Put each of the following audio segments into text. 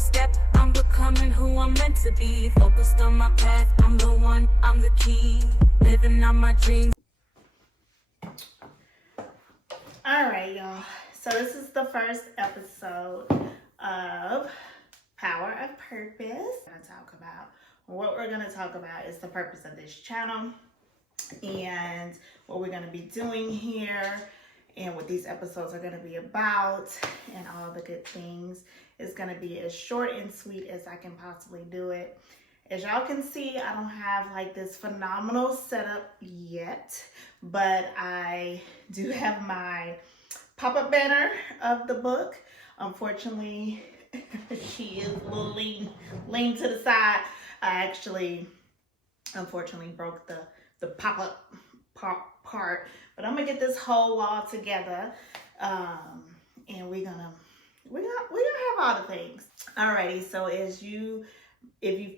step, I'm becoming who I'm meant to be. Focused on my path, I'm the one, I'm the key. Living on my dreams. All right, y'all. So this is the first episode of Power of Purpose. What we're going to talk about is the purpose of this channel and what we're going to be doing here and what these episodes are going to be about and all the good things. It's going to be as short and sweet as I can possibly do it. As y'all can see, I don't have like this phenomenal setup yet, but I do have my pop-up banner of the book. Unfortunately, she is a little lean to the side. I actually, unfortunately, broke the pop-up part, but I'm gonna get this whole wall together, and we're gonna have all the things. Alrighty, so if you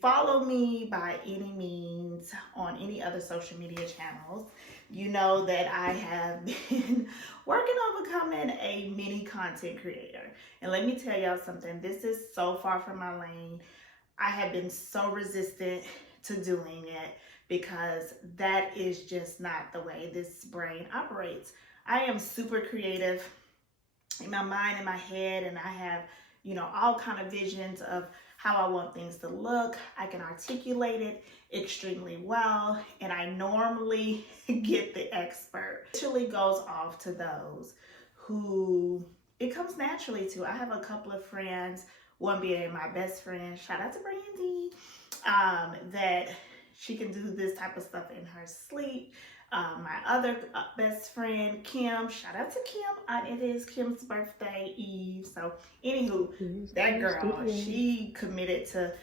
follow me by any means on any other social media channels, you know that I have been working on becoming a mini content creator. And let me tell y'all something, this is so far from my lane. I have been so resistant to doing it because that is just not the way this brain operates. I am super creative in my mind, in my head, and I have, all kind of visions of how I want things to look. I can articulate it extremely well, and I normally get the expert. It usually goes off to those who it comes naturally to. I have a couple of friends, one being my best friend, shout out to Brandy, that she can do this type of stuff in her sleep. My other best friend, Kim, shout out to Kim. It is Kim's birthday eve. So anywho, that girl, she committed to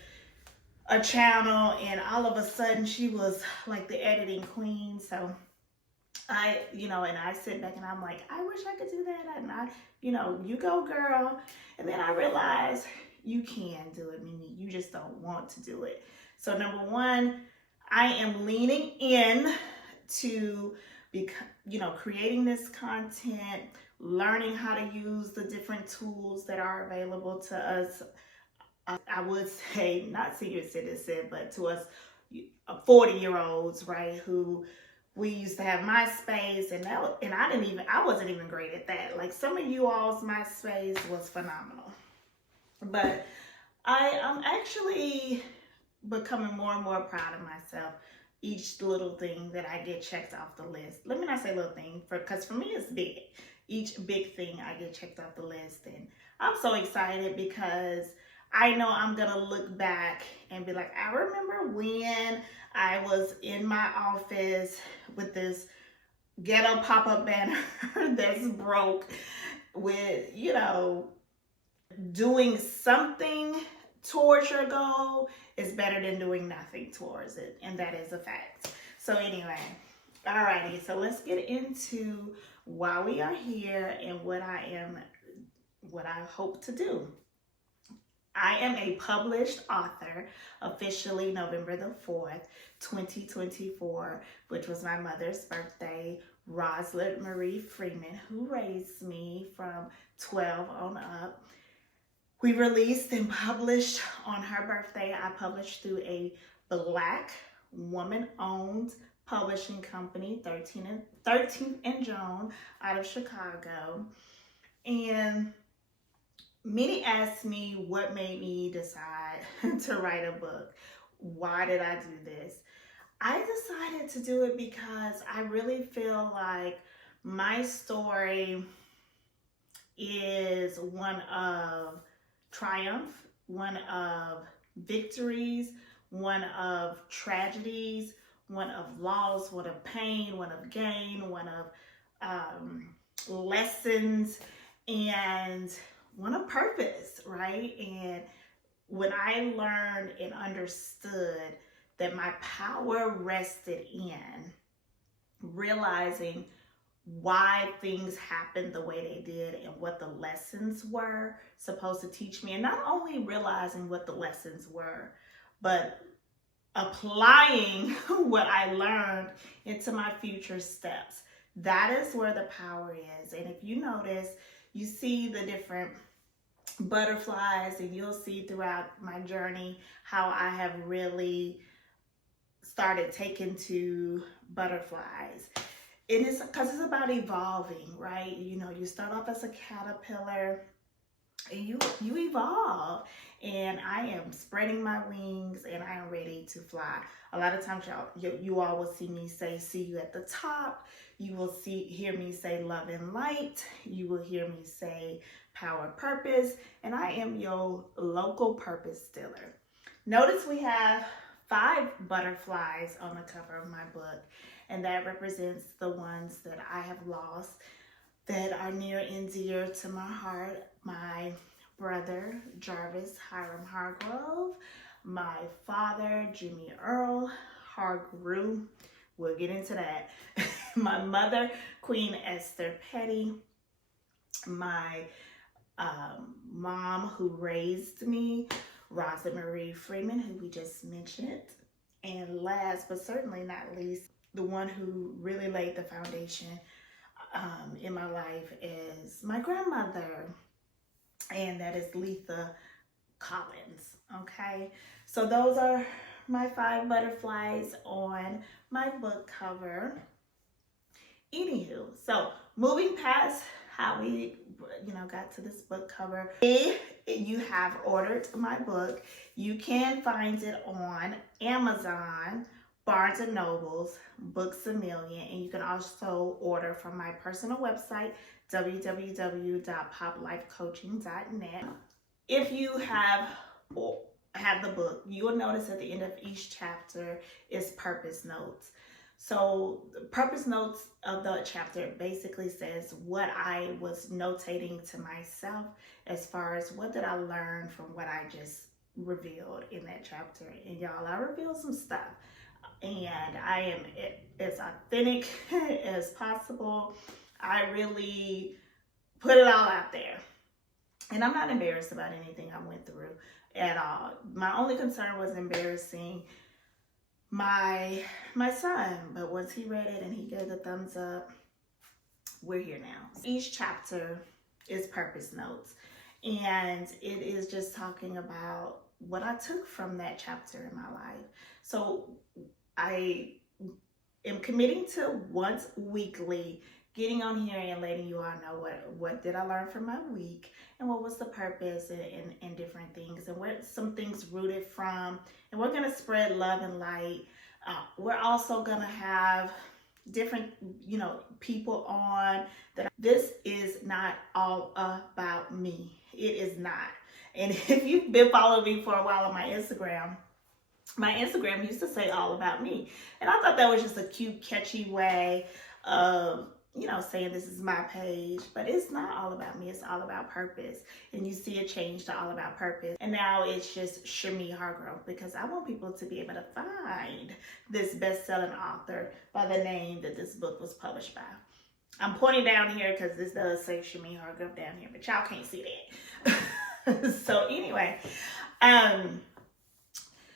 a channel and all of a sudden she was like the editing queen. So I sit back and I'm like, I wish I could do that. And you go girl. And then I realized you can do it, Mimi. You just don't want to do it. So number one, I am leaning in to creating this content, learning how to use the different tools that are available to us. I would say not senior citizen, but to us 40-year-olds, right? Who we used to have MySpace, and I wasn't even great at that. Like some of you all's MySpace was phenomenal, but I'm actually becoming more and more proud of myself. Each little thing that I get checked off the list. Let me not say little thing, because for me it's big. Each big thing I get checked off the list, and I'm so excited because I know I'm gonna look back and be like, I remember when I was in my office with this ghetto pop-up banner that's broke with, doing something towards your goal is better than doing nothing towards it, and that is a fact. So anyway, alrighty, so let's get into why we are here and what I hope to do. I am a published author, officially November the 4th, 2024, which was my mother's birthday. Rosalind Marie Freeman, who raised me from 12 on up. We released and published on her birthday. I published through a Black woman-owned publishing company, 13th and Joan, out of Chicago. And many asked me what made me decide to write a book. Why did I do this? I decided to do it because I really feel like my story is one of triumph, one of victories, one of tragedies, one of loss, one of pain, one of gain, one of lessons, and one of purpose, right? And when I learned and understood that my power rested in realizing why things happened the way they did and what the lessons were supposed to teach me, and not only realizing what the lessons were, but applying what I learned into my future steps. That is where the power is. And if you notice, you see the different butterflies, and you'll see throughout my journey how I have really started taking to butterflies. It is because it's about evolving, right? You know, you start off as a caterpillar and you evolve, and I am spreading my wings and I am ready to fly. A lot of times you all will see me say, see you at the top. You will hear me say love and light. You will hear me say power, purpose, and I am your local purpose stiller. Notice we have 5 butterflies on the cover of my book, and that represents the ones that I have lost that are near and dear to my heart. My brother, Jarvis Hiram Hargrove, my father, Jimmy Earl Hargrove, we'll get into that. My mother, Queen Esther Petty, my mom who raised me, Rosa Marie Freeman, who we just mentioned. And last but certainly not least, the one who really laid the foundation in my life is my grandmother, and that is Letha Collins. Okay, so those are my 5 butterflies on my book cover. Anywho, so moving past how we got to this book cover, if you have ordered my book, you can find it on Amazon, Barnes & Nobles, Books A Million, and you can also order from my personal website, www.poplifecoaching.net. If you have the book, you will notice at the end of each chapter is purpose notes. So the purpose notes of the chapter basically says what I was notating to myself as far as what did I learn from what I just revealed in that chapter. And y'all, I revealed some stuff, and I am as authentic as possible. I really put it all out there, and I'm not embarrassed about anything I went through at all. My only concern was embarrassing my son, but once he read it and he gave the thumbs up, we're here now. Each chapter is purpose notes, and it is just talking about what I took from that chapter in my life. So I am committing to once weekly getting on here and letting you all know what did I learn from my week, and what was the purpose, and different things, and where some things rooted from. And we're going to spread love and light. We're also going to have different people on that. This is not all about me. It is not. And if you've been following me for a while on my Instagram used to say all about me, and I thought that was just a cute, catchy way of saying this is my page. But it's not all about me. It's all about purpose. And you see a change to all about purpose. And now it's just Shamie Hargrove, because I want people to be able to find this best-selling author by the name that this book was published by. I'm pointing down here because this does say Shamie Hargrove down here, but y'all can't see that. So anyway,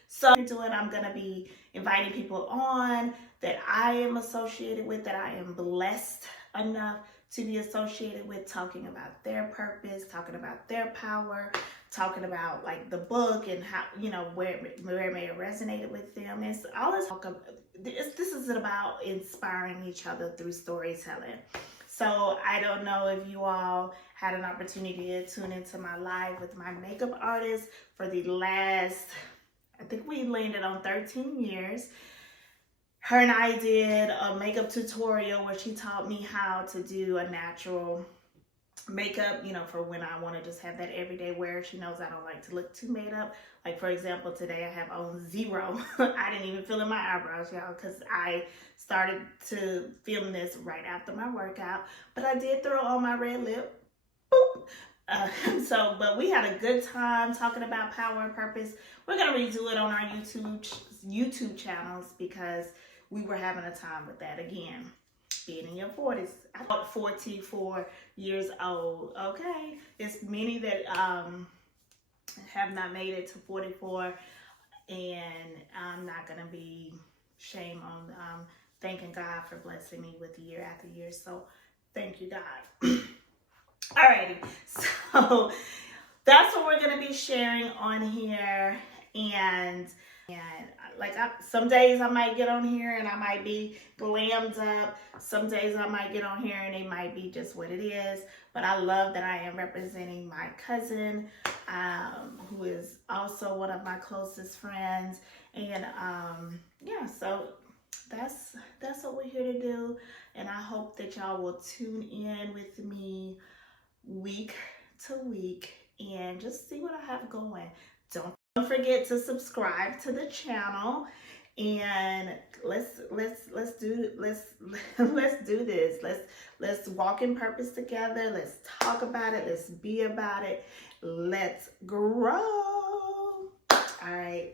so into it, I'm going to be inviting people on that I am associated with, that I am blessed enough to be associated with, talking about their purpose, talking about their power, talking about like the book and how, where it may have resonated with them. It's all this talk of, this is about inspiring each other through storytelling. So I don't know if you all had an opportunity to tune into my live with my makeup artist for the last, I think we landed on 13 years. Her and I did a makeup tutorial where she taught me how to do a natural makeup, for when I want to just have that everyday wear. She knows I don't like to look too made up. Like, for example, today I have on 0. I didn't even fill in my eyebrows, y'all, because I started to film this right after my workout. But I did throw on my red lip. Boop. But we had a good time talking about power and purpose. We're going to redo it on our YouTube channels, because we were having a time with that. Again, being in your 40s. I'm about 44 years old, okay? It's many that have not made it to 44, and I'm not going to be shame on thanking God for blessing me with year after year. So thank you, God. Alrighty, so that's what we're going to be sharing on here. And like some days I might get on here and I might be glammed up. Some days I might get on here and it might be just what it is. But I love that I am representing my cousin, who is also one of my closest friends. And yeah, so that's what we're here to do. And I hope that y'all will tune in with me week to week and just see what I have going. Don't forget to subscribe to the channel, and let's do this. Let's walk in purpose together. Let's talk about it. Let's be about it. Let's grow. All right.